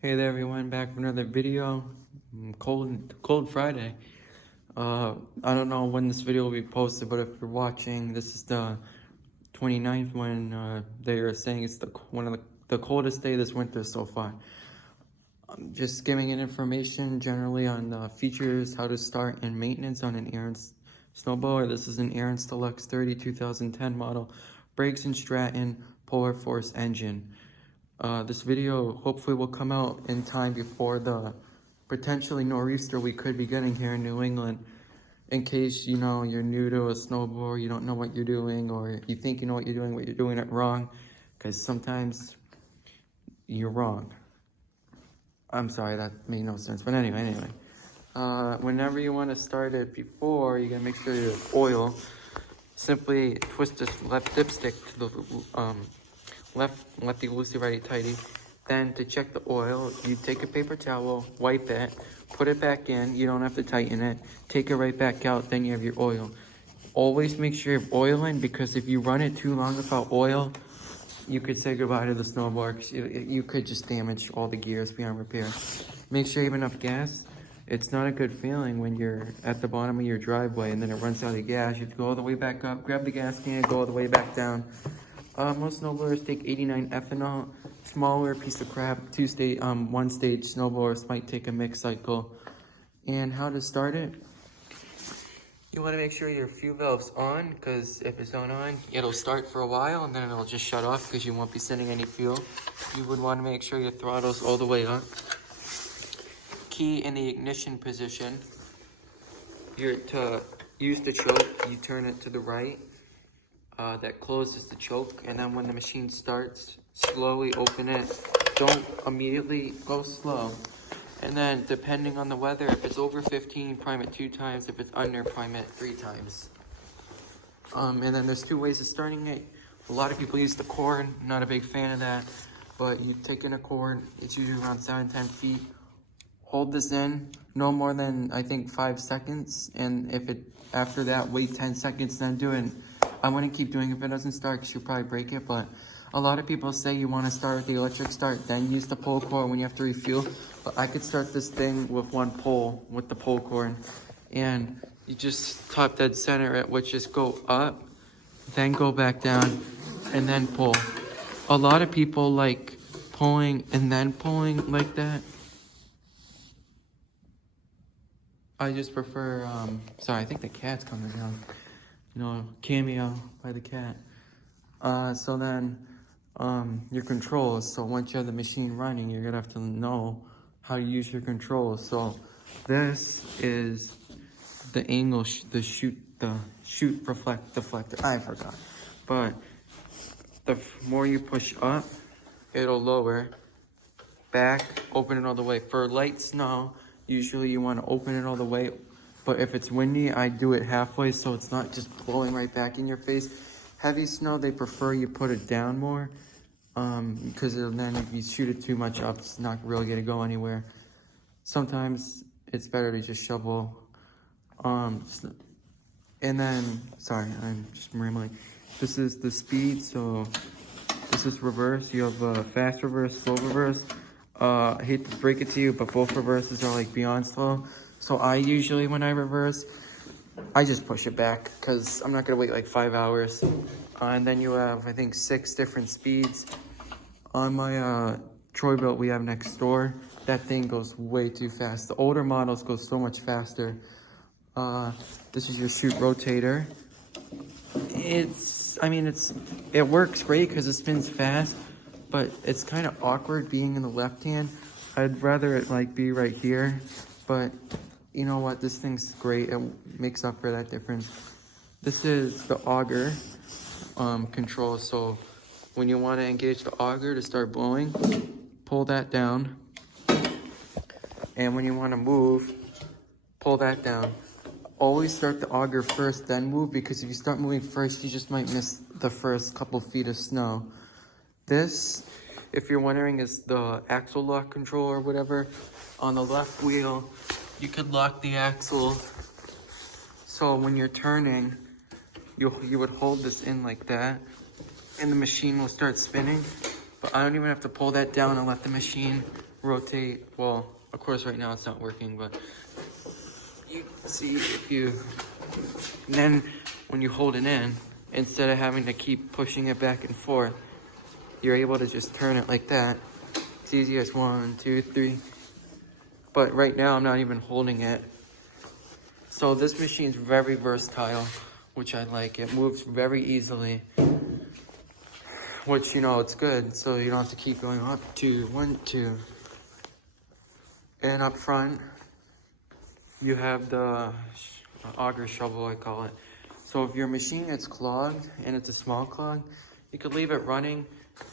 Hey there everyone, back with another video. Cold Friday. I don't know when this video will be posted, but if you're watching, this is the 29th when they are saying it's one of the coldest day this winter so far. I'm just giving it information generally on features, how to start, and maintenance on an Ariens snowblower. This is an Ariens Deluxe 30 2010 model, brakes and Stratton Polar Force engine. This video hopefully will come out in time before the potentially nor'easter we could be getting here in New England. In case, you're new to a snowboard, you don't know what you're doing, or you think you know what you're doing, but you're doing it wrong, because sometimes you're wrong. I'm sorry, that made no sense, but anyway. Whenever you want to start it before, you gotta make sure your oil, simply twist this left dipstick to the lefty loosey righty tighty. Then to check the oil, you take a paper towel, wipe it, put it back in. You don't have to tighten it. Take it right back out, then you have your oil. Always make sure you have oil in, because if you run it too long without oil, you could say goodbye to the snowboard, 'cause you could just damage all the gears beyond repair. Make sure you have enough gas. It's not a good feeling when you're at the bottom of your driveway and then it runs out of gas. You have to go all the way back up, grab the gas can, go all the way back down. Most snowblowers take 89 ethanol. Smaller piece of crap, one-stage snowblowers might take a mixed cycle. And how to start it? You want to make sure your fuel valve's on, because if it's not on, it'll start for a while and then it'll just shut off because you won't be sending any fuel. You would want to make sure your throttle's all the way up. Key in the ignition position. To use the choke, you turn it to the right. That closes the choke, and then when the machine starts, slowly open it. Don't immediately go slow. And then depending on the weather, if it's over 15, prime it 2 times. If it's under, prime it 3 times. And then there's 2 ways of starting it. A lot of people use the cord. Not a big fan of that, but you take in a cord. It's usually around 7-10 feet. Hold this in no more than, I think, 5 seconds. And after that, wait 10 seconds, then do it. I wouldn't keep doing it if it doesn't start, because you'll probably break it. But a lot of people say you want to start with the electric start, then use the pull cord when you have to refuel. But I could start this thing with one pull, with the pull cord. And you just top dead center it, which is go up, then go back down, and then pull. A lot of people like pulling and then pulling like that. I just prefer, sorry, I think the cat's coming down. Cameo by the cat. So then, your controls. So once you have the machine running, you're gonna have to know how to use your controls. So this is the angle, the shoot deflector. I forgot. But the more you push up, it'll lower. Back, open it all the way. For light snow, usually you want to open it all the way. But if it's windy, I do it halfway so it's not just blowing right back in your face. Heavy snow, they prefer you put it down more, because then if you shoot it too much up, it's not really going to go anywhere. Sometimes it's better to just shovel. And then, sorry, I'm just rambling. This is the speed, so this is reverse. You have fast reverse, slow reverse. I hate to break it to you, but both reverses are like beyond slow. So I usually, when I reverse, I just push it back, because I'm not going to wait like 5 hours. And then you have, I think, 6 different speeds. On my Troy-Bilt we have next door, that thing goes way too fast. The older models go so much faster. This is your shoot rotator. It works great because it spins fast, but it's kind of awkward being in the left hand. I'd rather it be right here, but you know what, this thing's great. It makes up for that difference. This is the auger control. So when you want to engage the auger to start blowing, pull that down. And when you want to move, pull that down. Always start the auger first, then move, because if you start moving first, you just might miss the first couple feet of snow. This, if you're wondering, is the axle lock control or whatever. On the left wheel, you could lock the axle. So when you're turning, you would hold this in like that, and the machine will start spinning. But I don't even have to pull that down and let the machine rotate. Well, of course right now it's not working, but you see if you, and then when you hold it in, instead of having to keep pushing it back and forth, you're able to just turn it like that. It's easy as 1, 2, 3. But right now I'm not even holding it. So this machine's very versatile, which I like. It moves very easily, which, you know, it's good. So you don't have to keep going up, 2, 1, 2. And up front, you have the auger shovel, I call it. So if your machine gets clogged and it's a small clog, you could leave it running.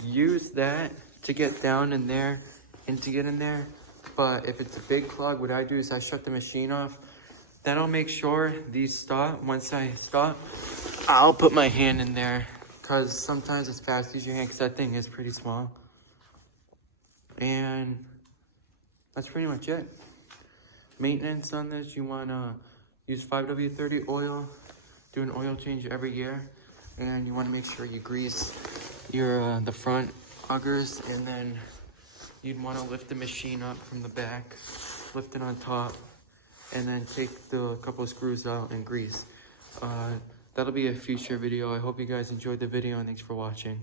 Use that to get down in there and to get in there. But if it's a big clog, what I do is I shut the machine off. Then I'll make sure these stop. Once I stop, I'll put my hand in there, because sometimes it's fast to use your hand, because that thing is pretty small. And that's pretty much it. Maintenance on this, you want to use 5W30 oil, do an oil change every year, and you want to make sure you grease your the front augers, and then you'd want to lift the machine up from the back, lift it on top, and then take the couple of screws out and grease. That'll be a future video. I hope you guys enjoyed the video, and thanks for watching.